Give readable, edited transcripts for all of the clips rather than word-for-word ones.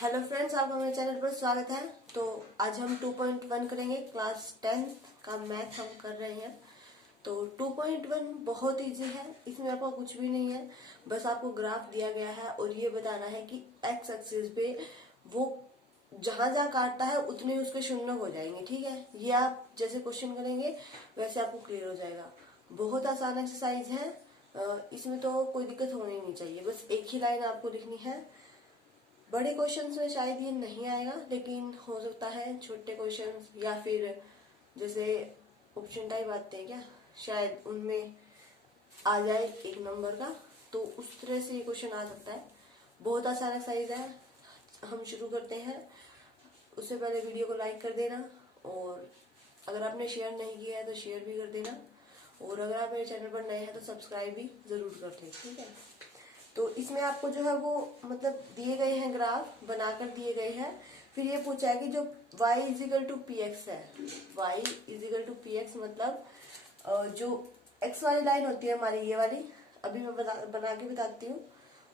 Hello friends, आपका मेरे channel पर स्वागत है। तो आज हम 2.1 करेंगे। क्लास 10 का मैथ हम कर रहे हैं। तो 2.1 बहुत इजी है, इसमें आपको कुछ भी नहीं है। बस आपको ग्राफ दिया गया है और ये बताना है कि एक्स एक्सिस पे वो जहां जहां काटता है उतने उसके शून्य हो जाएंगे। ठीक है, ये आप जैसे क्वेश्चन करेंगे वैसे आपको क्लियर हो जाएगा। बहुत आसान एक्सरसाइज है, इसमें तो कोई दिक्कत होनी नहीं चाहिए। बस एक ही लाइन आपको लिखनी है। बड़े क्वेश्चंस में शायद ये नहीं आएगा, लेकिन हो सकता है छोटे क्वेश्चंस या फिर जैसे ऑप्शन टाइप आते हैं क्या, शायद उनमें आ जाए एक नंबर का। तो उस तरह से ये क्वेश्चन आ सकता है। बहुत आसान एक्सरसाइज है, हम शुरू करते हैं। उससे पहले वीडियो को लाइक कर देना, और अगर आपने शेयर नहीं किया है तो शेयर भी कर देना, और अगर आप मेरे चैनल पर नए हैं तो सब्सक्राइब भी जरूर कर दें। ठीक है, तो इसमें आपको जो है वो मतलब दिए गए हैं, ग्राफ बनाकर दिए गए हैं। फिर ये पूछा है कि जो y is equal to p x है, y is equal to p x मतलब जो x वाली लाइन होती है हमारी, ये वाली अभी मैं बना के बताती हूँ।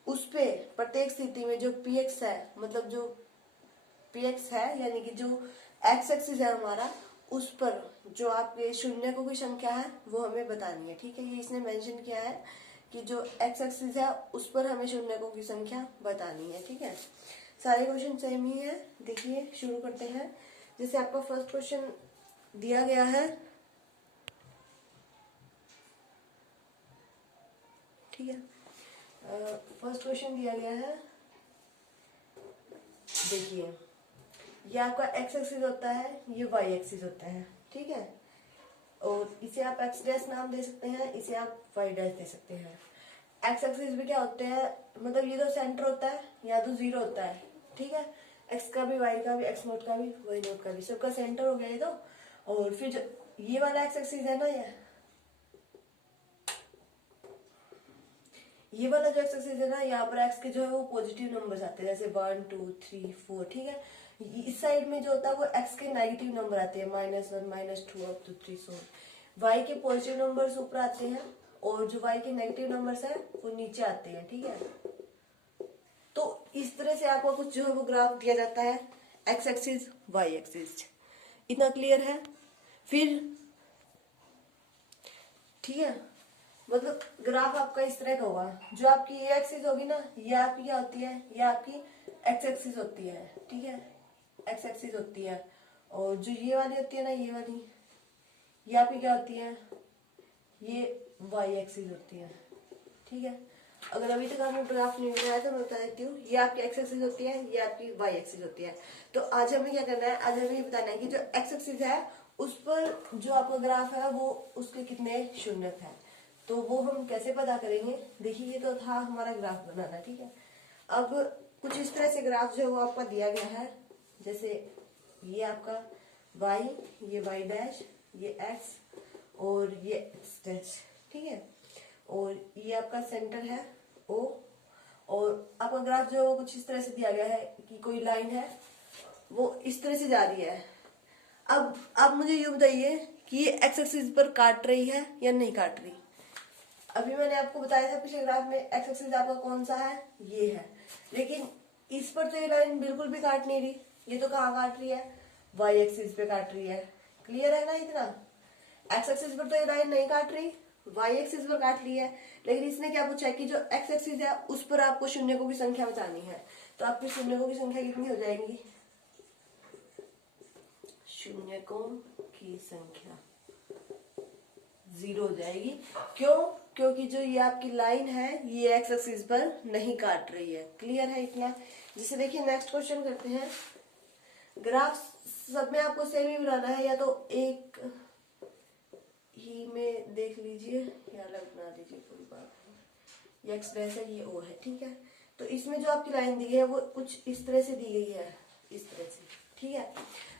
उस पे प्रत्येक स्थिति में जो पी एक्स है, मतलब जो पी एक्स है यानी कि जो एक्स एक्सिस है हमारा, उस पर जो आपके शून्य की संख्या है वो हमें बतानी है। ठीक है, ये इसने मेंशन किया है कि जो एक्स एक्सिस है उस पर हमें शून्यकों की संख्या बतानी है। ठीक है, सारे क्वेश्चन सेम ही है। देखिए शुरू करते हैं। जैसे आपका फर्स्ट क्वेश्चन दिया गया है, ठीक है, फर्स्ट क्वेश्चन दिया गया है। देखिए ये आपका एक्स एक्सिस होता है, ये वाई एक्सिस होता है। ठीक है, और इसे आप एक्स डैश नाम दे सकते हैं, इसे आप वाई डैश दे सकते हैं। एक्स एक्सिस भी क्या होते हैं, मतलब ये तो सेंटर होता है या तो जीरो होता है। ठीक है, एक्स का भी, वाई का भी, एक्स नोट का भी, वाई नोट का भी, सबका सेंटर हो गया ये तो। और फिर जो ये वाला एक्स एक्सिस है ना, ये वाला जो एक्स एक्सिस है ना, यहाँ पर एक्स के जो है वो पॉजिटिव नंबर्स आते हैं, जैसे 1 2 3 4। ठीक है, इस साइड में जो होता है वो एक्स के नेगेटिव नंबर आते हैं, -1 -2 अप टू 3 सो। वाई के पॉजिटिव नंबर्स ऊपर आते हैं और जो वाई के नेगेटिव नंबर्स है वो नीचे आते हैं। ठीक है, तो इस तरह से आपको कुछ जो है वो ग्राफ दिया जाता है, एक्स एक्सिस वाई एक्सिस। इतना क्लियर है। फिर ठीक है, मतलब ग्राफ आपका इस तरह का होगा। जो आपकी ये एक्सिस होगी ना, ये आपकी क्या होती है, ये आपकी एक्स एक्सिस होती है। ठीक है, एक्स एक्सिस होती है। और जो ये वाली होती है ना, ये वाली, ये आपकी क्या होती है, ये वाई एक्सिस होती है। ठीक है, अगर अभी तक आपने ग्राफ नहीं बनाया तो मैं बता देती हूँ। ये आपकी एक्स एक्सिस होती है, ये आपकी वाई एक्सिस होती है। तो आज हमें क्या करना है, आज हमें ये बताना है कि जो एक्स एक्सिस है उस पर जो आपका ग्राफ है वो उसके कितने शून्य है। तो वो हम कैसे पता करेंगे, देखिए ये तो था हमारा ग्राफ बनाना। ठीक है, अब कुछ इस तरह से ग्राफ जो है वो आपका दिया गया है। जैसे ये आपका y, ये y डैश, ये x और ये x डैश। ठीक है, और ये आपका सेंटर है O, और आपका ग्राफ जो कुछ इस तरह से दिया गया है कि कोई लाइन है वो इस तरह से जा रही है। अब आप मुझे ये बताइए कि ये एक्स एक्सिस पर काट रही है या नहीं काट रही। अभी मैंने आपको बताया था पिछले ग्राफ में एक्स एक्सिस आपका कौन सा है, ये है। लेकिन इस पर तो ये लाइन बिल्कुल भी काट नहीं रही। ये तो कहाँ काट रही है, वाई एक्सिस पे काट रही है। क्लियर है ना इतना। एक्स एक्सिस पर तो ये लाइन नहीं काट रही, वाई एक्सिस पर काट रही है। लेकिन इसने क्या पूछा है कि जो एक्स एक्सिस है उस पर आपको शून्यकों की संख्या बतानी है। तो आपकी शून्यकों की संख्या कितनी हो जाएगी, शून्यकों की संख्या 0 हो जाएगी। क्यों, क्योंकि जो ये आपकी लाइन है ये एक्स एक्सिस पर नहीं काट रही है। क्लियर है इतना। जैसे देखिए नेक्स्ट क्वेश्चन करते हैं। ग्राफ सब में आपको सेम ही बनाना है, या तो एक ही में देख लीजिए या अलग बना दीजिए, कोई बात नहीं। ये एक्स डैश है, ये ओ है। ठीक है, तो इसमें जो आपकी लाइन दी है वो कुछ इस तरह से दी गई है, इस तरह से। ठीक है,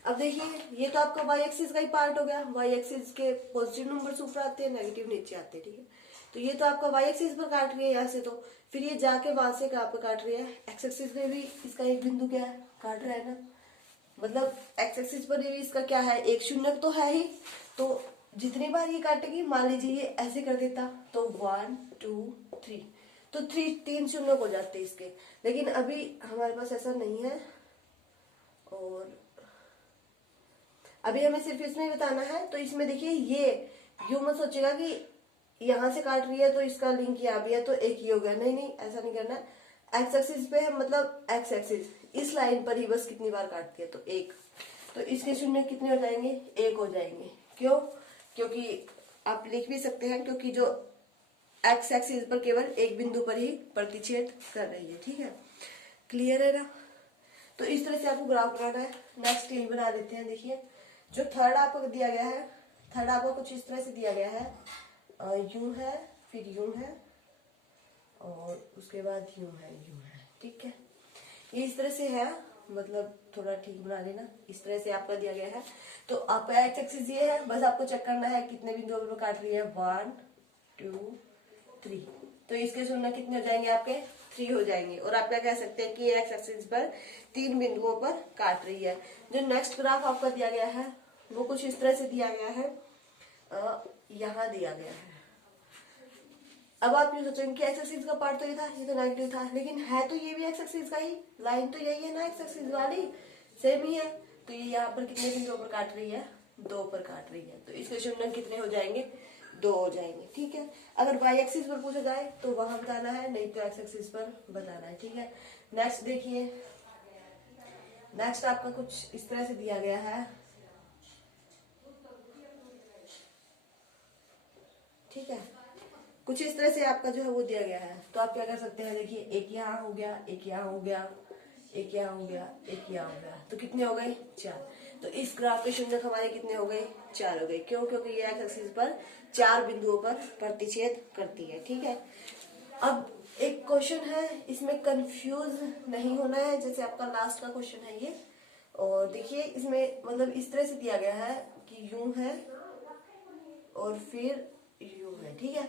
अब देखिए ये तो आपका वाई एक्सिस का ही पार्ट हो गया। वाई एक्सिस के पॉजिटिव नंबर ऊपर आते हैं, नेगेटिव नीचे आते हैं। ठीक है, तो ये तो आपका वाई एक्सिस पर काट रही है यहाँ से, तो फिर ये जाके वहां से कहाँ पे काट रही है, एक्स एक्सिस पे भी इसका एक बिंदु क्या है, काट रहा है ना। मतलब एक्स एक्सिस पर भी इसका क्या है, एक शून्य तो है ही। तो जितनी बार ये काटेगी, मान लीजिए ये ऐसे कर देता तो 1 2 3, तो 3 शून्य हो जाते इसके। लेकिन अभी हमारे पास ऐसा नहीं है, और अभी हमें सिर्फ इसमें ही बताना है। तो इसमें देखिए ये यूं मत सोचेगा कि यहाँ से काट रही है तो इसका लिंक यहाँ भी है तो एक ही हो गया, नहीं नहीं, ऐसा नहीं करना है। एक्स एक्सिस पे हम मतलब एक्स एक्सिस इस लाइन पर ही बस कितनी बार काटती है तो एक, तो इसके शून्य कितने हो जाएंगे, एक हो जाएंगे। क्यों? क्योंकि आप लिख भी सकते हैं क्योंकि जो एक्स एक्सिस पर केवल एक बिंदु पर ही प्रतिच्छेद कर रही है। ठीक है, क्लियर है ना? तो इस तरह से आपको ग्राफ बनाना है। नेक्स्ट ये बना लेते हैं। देखिए जो थर्ड आपको दिया गया है, थर्ड आपको कुछ इस तरह से दिया गया है, यूं है, फिर यूं है और उसके बाद यूं है, यूं है। ठीक है, ये इस तरह से है, मतलब थोड़ा ठीक बना लेना। इस तरह से आपका दिया गया है। तो आपका एक्स एक्सिस ये है, बस आपको चेक करना है कितने बिंदुओं पर काट रही है, 1 2 3। तो इसके शून्य कितने हो जाएंगे आपके, 3 हो जाएंगे। और आप क्या कह सकते हैं कि एक्स एक्सिस पर 3 बिंदुओं पर काट रही है। जो नेक्स्ट ग्राफ आपका दिया गया है वो कुछ इस तरह से दिया गया है, यहाँ दिया गया है। अब आप ये सोचेंगे कि एक्स एक्सिस का पार्ट तो ये था, ये तो नेगेटिव था, लेकिन है तो ये भी एक्स एक्सिस का ही, लाइन तो यही है ना एक्स एक्सिस वाली, सेम ही है। तो ये यहाँ पर कितने बिंदुओं पर काट रही है, 2 पर काट रही है। तो इसके शून्य कितने हो जाएंगे, 2 हो जाएंगे। ठीक है, अगर वाई एक्सिस पर पूछा जाए तो वहां बताना है, नहीं तो एक्स एक्सिस पर बताना है। ठीक है, नेक्स्ट देखिए, नेक्स्ट आपका कुछ इस तरह से दिया गया है। ठीक है, कुछ इस तरह से आपका जो है वो दिया गया है। तो आप क्या कर सकते हैं, देखिए एक यहाँ हो गया, एक यहाँ हो गया, एक यहाँ हो गया, एक यहाँ हो गया, तो कितने हो गए, 4। तो इस ग्राफ के शून्य हमारे कितने हो गए, 4 हो गए। क्यों? क्योंकि ये एक्स एक्सिस पर 4 बिंदुओं पर प्रतिच्छेद करती है। ठीक है, अब एक क्वेश्चन है, इसमें कंफ्यूज नहीं होना है, जैसे आपका लास्ट का क्वेश्चन है ये। और देखिए इसमें मतलब इस तरह से दिया गया है कि यूं है और फिर यूं है। ठीक है,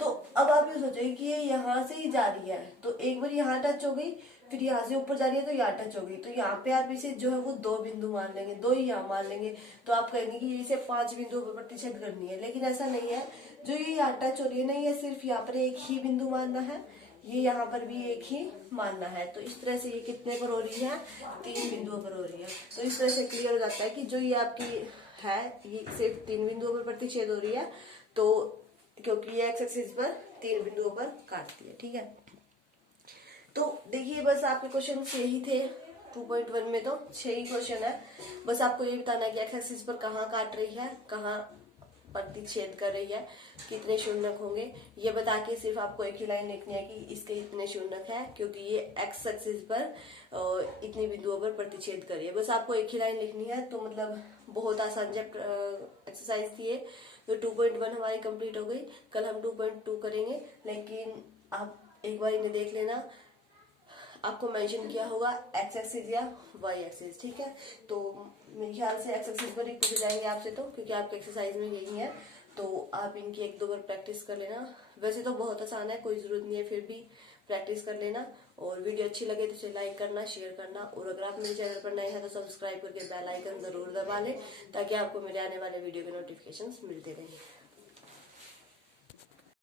तो अब आप ये सोचेंगे कि ये यहाँ से ही जा रही है, तो एक बार यहाँ टच हो गई, फिर यहाँ से ऊपर जा रही है तो यहाँ टच हो गई, तो यहाँ पे आप इसे जो है वो 2 बिंदु मान लेंगे, 2 ही यहाँ मान लेंगे। तो आप कहेंगे कि इसे 5 बिंदुओं पर प्रतिच्छेद करनी है, लेकिन ऐसा नहीं है। जो ये यहाँ टच हो रही है, नहीं है, सिर्फ यहाँ पर एक ही बिंदु मानना है, ये यहाँ पर भी एक ही मानना है। तो इस तरह से ये कितने पर हो रही है, 3 बिंदुओं पर हो रही है। तो इस तरह से क्लियर हो जाता है कि जो ये आपकी है ये सिर्फ 3 बिंदुओं पर प्रतिच्छेद हो रही है, तो क्योंकि ये एक्स एक्सिस पर 3 बिंदुओं पर काटती है। ठीक है, तो देखिए बस आपके क्वेश्चन यही थे 2.1 में, तो 6 ही क्वेश्चन है। बस आपको ये बताना है कि एक्स एक्सिस पर कहाँ काट रही है, कहाँ प्रतिच्छेद कर रही है, कितने शून्यक होंगे, ये बता के सिर्फ आपको एक ही लाइन लिखनी है कि इसके इतने शून्यक है, क्योंकि ये एक्स एक्सिस पर इतनी बिंदुओं पर प्रतिच्छेद कर रही है। बस आपको एक ही लाइन लिखनी है। तो मतलब बहुत आसान एक्सरसाइज थी ये। तो 2.1 हमारी कंप्लीट हो गई। कल हम 2.2 करेंगे, लेकिन आप एक बार इन्हें देख लेना, आपको मेंशन किया होगा एक्स एक्सिस या वाई एक्सिस। ठीक है, तो मेरे ख्याल से एक्स एक्सिस पर ही पूछे जाएंगे आपसे, तो क्योंकि आपके एक्सरसाइज में यही है। तो आप इनकी 1-2 बार प्रैक्टिस कर लेना। वैसे तो बहुत आसान है, कोई जरूरत नहीं है, फिर भी प्रैक्टिस कर लेना। और वीडियो अच्छी लगे तो इसे लाइक करना, शेयर करना, और अगर आप मेरे चैनल पर नए हैं तो सब्सक्राइब करके बेल आइकन जरूर दबा लें, ताकि आपको मेरे आने वाले वीडियो के नोटिफिकेशंस मिलते रहें।